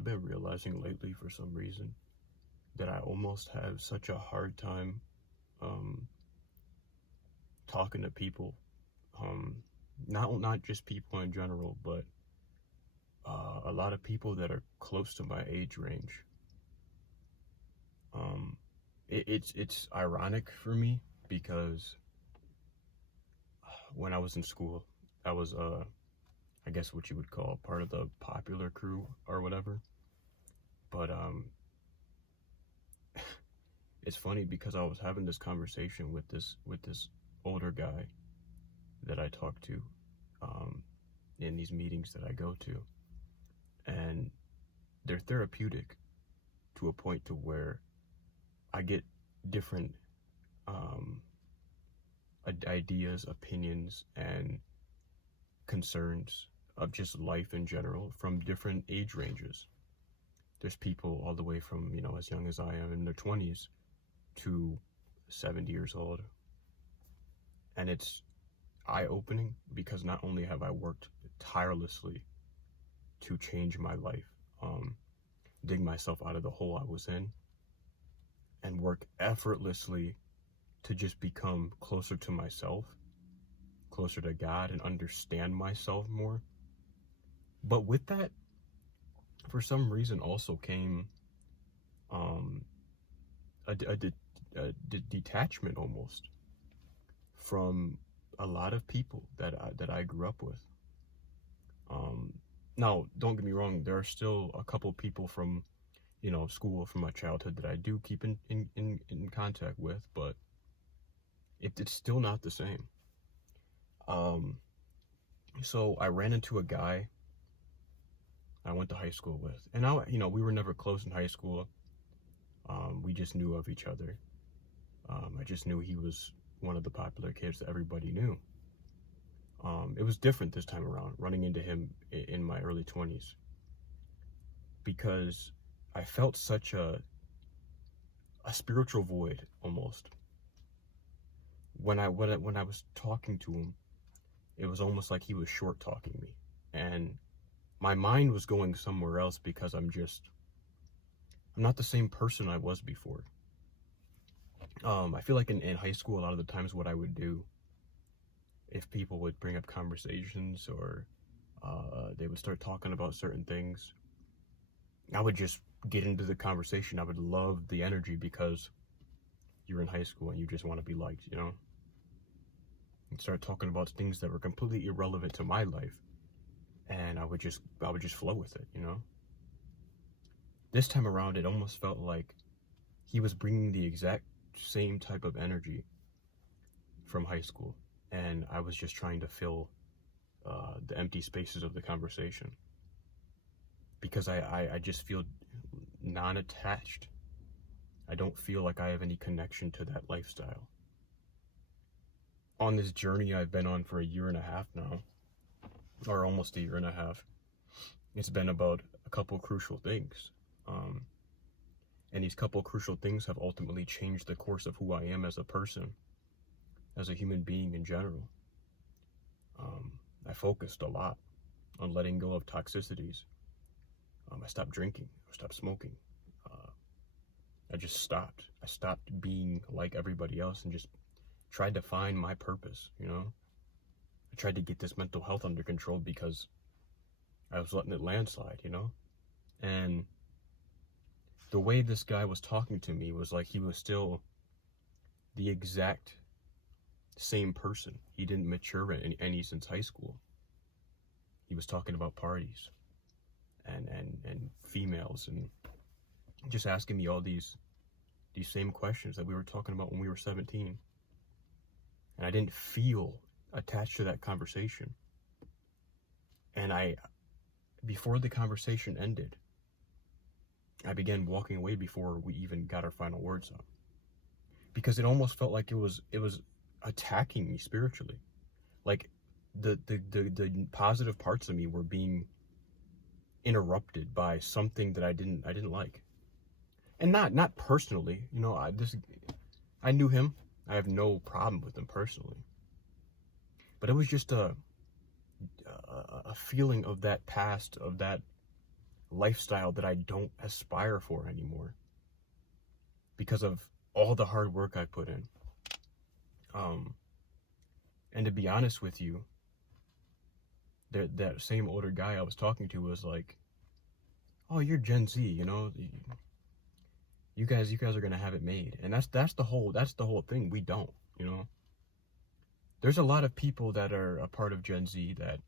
I've been realizing lately for some reason that I almost have such a hard time um, talking to people. Um, not just people in general, but a lot of people that are close to my age range. Um, it's ironic for me because when I was in school, I was I guess what you would call part of the popular crew or whatever. But it's funny because I was having this conversation with this older guy that I talk to um, in these meetings that I go to, and they're therapeutic to a point to where I get different um, ideas, opinions, and concerns of just life in general from different age ranges. There's people all the way from, as young as I am in their 20s to 70 years old. And it's eye opening because not only have I worked tirelessly to change my life, dig myself out of the hole I was in, and work effortlessly to just become closer to myself, closer to God, and understand myself more. But with that, for some reason, also came um, a detachment almost from a lot of people that I grew up with. Um, Now, don't get me wrong, there are still a couple people from school from my childhood that I do keep in contact with, but it's still not the same. Um, so I ran into a guy I went to high school with, and we were never close in high school. We just knew of each other. I just knew he was one of the popular kids that everybody knew. It was different this time around, running into him in my early 20s, because I felt such a spiritual void almost. When I was talking to him, it was almost like he was short talking me, and my mind was going somewhere else because I'm not the same person I was before. I feel like in high school, a lot of the times what I would do, if people would bring up conversations or they would start talking about certain things, I would just get into the conversation. I would love the energy because you're in high school and you just want to be liked, and start talking about things that were completely irrelevant to my life, and I would just flow with it. This time around, it almost felt like he was bringing the exact same type of energy from high school, and I was just trying to fill the empty spaces of the conversation because I just feel non-attached. I don't feel like I have any connection to that lifestyle. On this journey I've been on for a year and a half now, or almost a year and a half, it's been about a couple crucial things. And these couple crucial things have ultimately changed the course of who I am as a person, as a human being in general. I focused a lot on letting go of toxicities. I stopped drinking. I stopped smoking. I just stopped. I stopped being like everybody else and just tried to find my purpose, I tried to get this mental health under control because I was letting it landslide. And the way this guy was talking to me was like he was still the exact same person. He didn't mature any since high school. He was talking about parties and females and just asking me all these same questions that we were talking about when we were 17. And I didn't feel attached to that conversation. And before the conversation ended, I began walking away before we even got our final words out, because it almost felt like it was attacking me spiritually. Like the positive parts of me were being interrupted by something that I didn't like. And not personally, I knew him. I have no problem with him personally. But it was just a feeling of that past, of that lifestyle that I don't aspire for anymore because of all the hard work I put in. And to be honest with you, that same older guy I was talking to was like, "Oh, you're Gen Z, you know, you guys are gonna have it made." And that's the whole thing. We don't, you know. There's a lot of people that are a part of Gen Z that,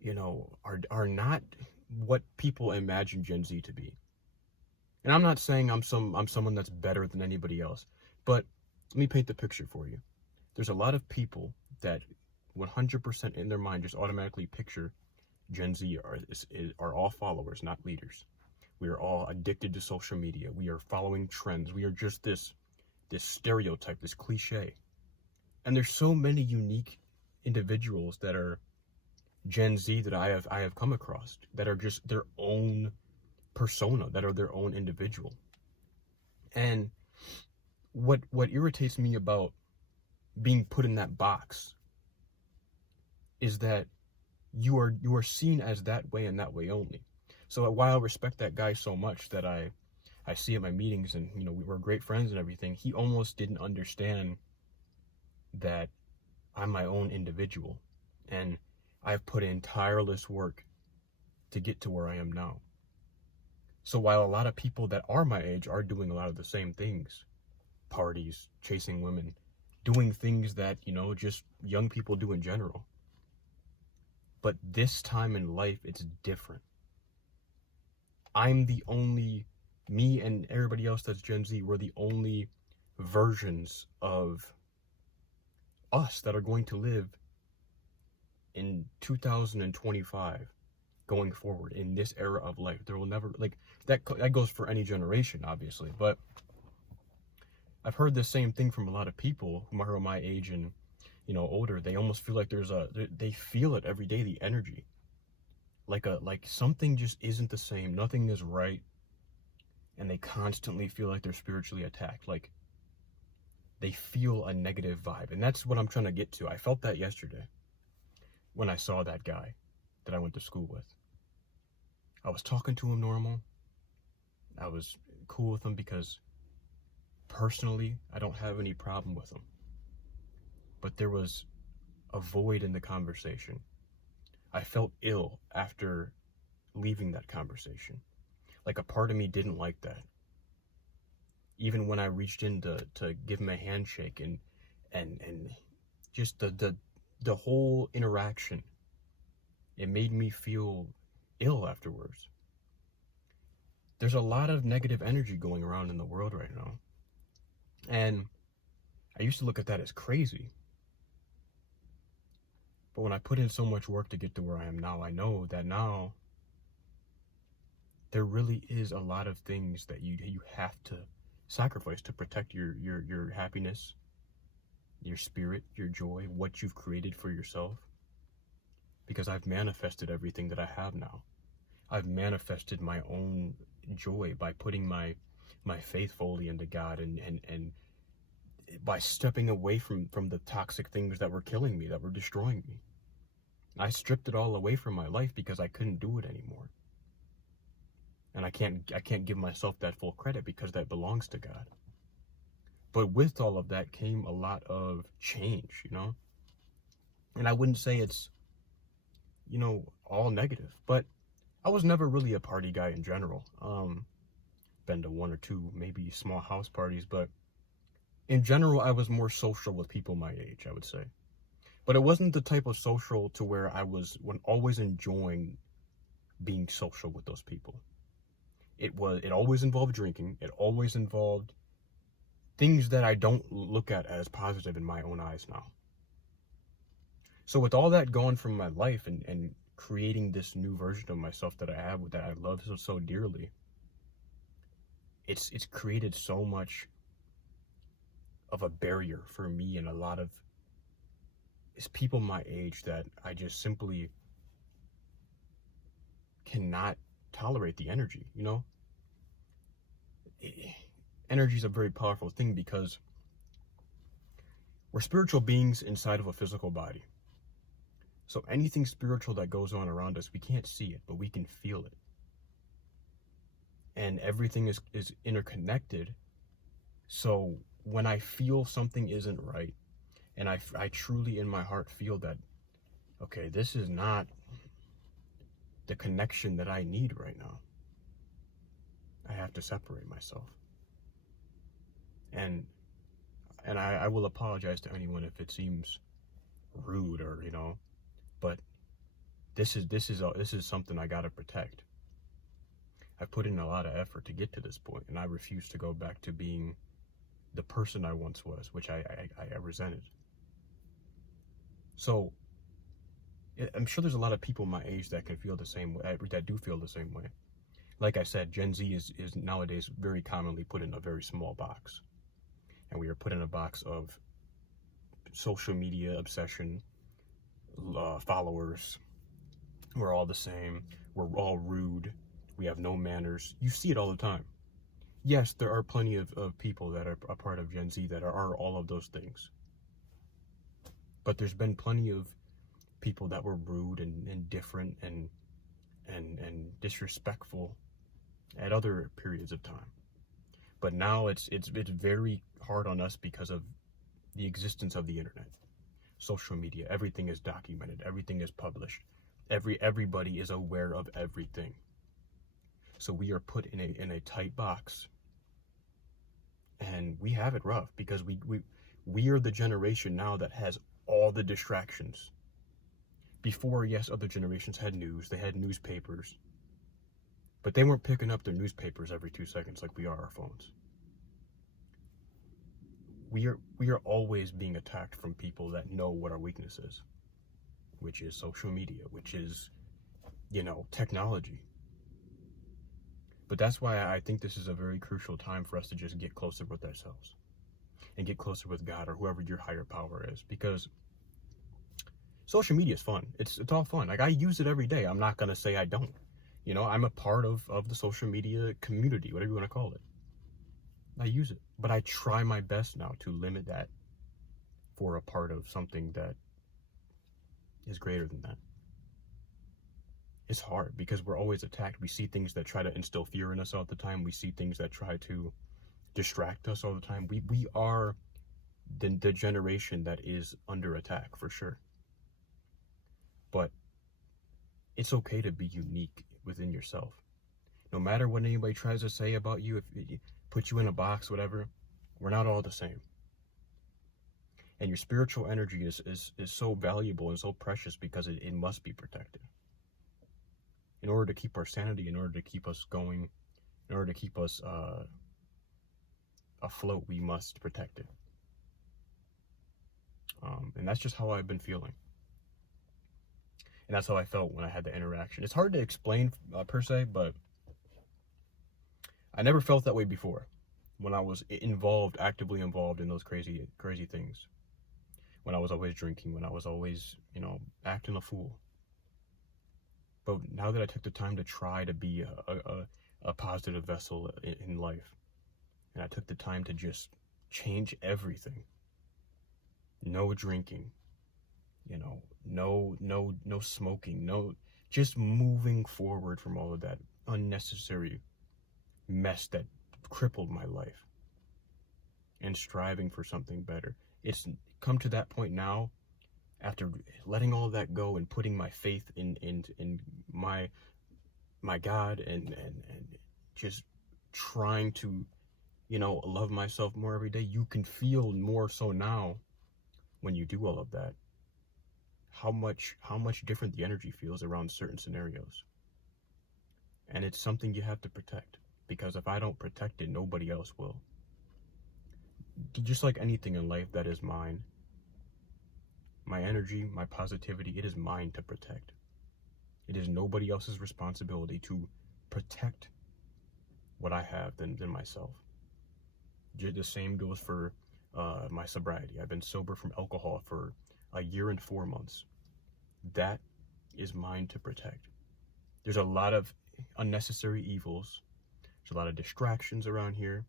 you know, are not what people imagine Gen Z to be. And I'm not saying I'm someone that's better than anybody else, but let me paint the picture for you. There's a lot of people that 100% in their mind just automatically picture Gen Z are all followers, not leaders. We are all addicted to social media. We are following trends. We are just this stereotype, this cliche. And there's so many unique individuals that are Gen Z that I have come across that are just their own persona, that are their own individual. And what irritates me about being put in that box is that you are seen as that way and that way only. So while I respect that guy so much that I see at my meetings, and you know, we were great friends and everything, he almost didn't understand that I'm my own individual, and I've put in tireless work to get to where I am now. So while a lot of people that are my age are doing a lot of the same things, parties, chasing women, doing things that, you know, just young people do in general, but this time in life, it's different. I'm the only, me and everybody else that's Gen Z, we're the only versions of us that are going to live in 2025 going forward in this era of life. There will never, like, that goes for any generation, obviously, but I've heard the same thing from a lot of people who are my age and, you know, older. They almost feel like they feel it every day, the energy. Like something just isn't the same. Nothing is right. And they constantly feel like they're spiritually attacked. Like they feel a negative vibe. And that's what I'm trying to get to. I felt that yesterday when I saw that guy that I went to school with. I was talking to him normal. I was cool with him because personally, I don't have any problem with him. But there was a void in the conversation. I felt ill after leaving that conversation. Like a part of me didn't like that. Even when I reached in to give him a handshake and just the whole interaction, it made me feel ill afterwards. There's a lot of negative energy going around in the world right now. And I used to look at that as crazy. But when I put in so much work to get to where I am now, I know that now there really is a lot of things that you have to sacrifice to protect your happiness, your spirit, your joy, what you've created for yourself. Because I've manifested everything that I have now. I've manifested my own joy by putting my faith fully into God and by stepping away from the toxic things that were killing me, that were destroying me. I stripped it all away from my life because I couldn't do it anymore. And I can't give myself that full credit because that belongs to God. But with all of that came a lot of change, you know? And I wouldn't say it's, you know, all negative, but I was never really a party guy in general. Been to one or two, maybe small house parties, but in general, I was more social with people my age, I would say. But it wasn't the type of social to where I was always enjoying being social with those people. It always involved drinking. It always involved things that I don't look at as positive in my own eyes now. So with all that gone from my life and creating this new version of myself that I have, that I love so dearly, it's created so much of a barrier for me and a lot of people my age that I just simply cannot tolerate the energy, you know? Energy is a very powerful thing because we're spiritual beings inside of a physical body. So anything spiritual that goes on around us, we can't see it, but we can feel it. and everything is interconnected. So when I feel something isn't right, and I truly in my heart feel that, okay, this is not the connection that I need right now, I have to separate myself. And I will apologize to anyone if it seems rude, or but this is something I gotta protect. I put in a lot of effort to get to this point, and I refuse to go back to being the person I once was, which I resented. So I'm sure there's a lot of people my age that can feel the same way, that do feel the same way. Like I said, Gen Z is nowadays very commonly put in a very small box. And we are put in a box of social media obsession, followers. We're all the same. We're all rude. We have no manners. You see it all the time. Yes, there are plenty of people that are a part of Gen Z that are all of those things. But there's been plenty of people that were rude and different and disrespectful at other periods of time. But now it's very hard on us because of the existence of the internet, social media. Everything is documented. Everything is published. Everybody is aware of everything. So we are put in a tight box, and we have it rough because we are the generation now that has all the distractions. Before, yes, other generations had news. They had newspapers. But they weren't picking up their newspapers every 2 seconds like we are our phones. We are always being attacked from people that know what our weakness is, which is social media, which is, technology. But that's why I think this is a very crucial time for us to just get closer with ourselves and get closer with God or whoever your higher power is, because social media is fun. It's all fun. Like, I use it every day. I'm not going to say I don't. I'm a part of the social media community, whatever you want to call it. I use it, but I try my best now to limit that for a part of something that is greater than that. It's hard because we're always attacked. We see things that try to instill fear in us all the time. We see things that try to distract us all the time. We are the generation that is under attack for sure. But it's okay to be unique within yourself. No matter what anybody tries to say about you, if it put you in a box, whatever, we're not all the same. And your spiritual energy is so valuable and so precious because it must be protected. In order to keep our sanity, in order to keep us going, in order to keep us afloat, we must protect it. And that's just how I've been feeling. And that's how I felt when I had the interaction. It's hard to explain per se, but I never felt that way before when I was actively involved in those crazy things. When I was always drinking, when I was always, acting a fool. But now that I took the time to try to be a positive vessel in life, and I took the time to just change everything. No drinking, no smoking, just moving forward from all of that unnecessary mess that crippled my life and striving for something better. It's come to that point now, after letting all of that go and putting my faith in my God and just trying to, love myself more every day. You can feel more so now when you do all of that, how much different the energy feels around certain scenarios. And it's something you have to protect, because if I don't protect it, nobody else will. Just like anything in life that is mine, my energy, my positivity, it is mine to protect. It is nobody else's responsibility to protect what I have than myself. The same goes for my sobriety. I've been sober from alcohol for 1 year and 4 months. That is mine to protect. There's a lot of unnecessary evils. There's a lot of distractions around here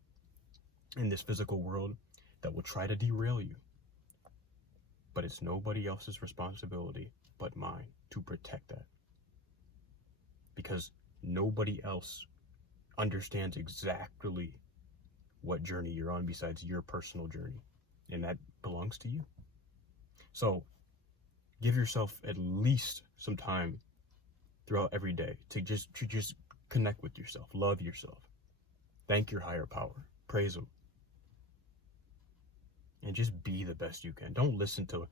in this physical world that will try to derail you. But it's nobody else's responsibility but mine to protect that. Because nobody else understands exactly what journey you're on besides your personal journey, and that belongs to you. So give yourself at least some time throughout every day to just connect with yourself, love yourself, thank your higher power, praise them, and just be the best you can. Don't listen to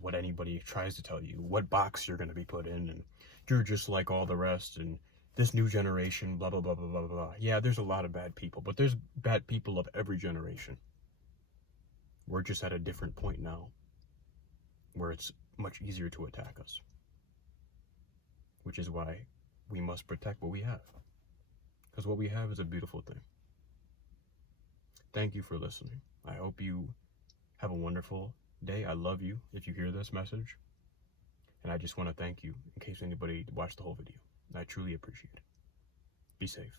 what anybody tries to tell you, what box you're going to be put in, and you're just like all the rest, and this new generation, blah, blah, blah, blah, blah, blah. Yeah, there's a lot of bad people, but there's bad people of every generation. We're just at a different point now where it's much easier to attack us, which is why we must protect what we have, because what we have is a beautiful thing. Thank you for listening. I hope you have a wonderful day. I love you if you hear this message, and I just want to thank you in case anybody watched the whole video. I truly appreciate it. Be safe.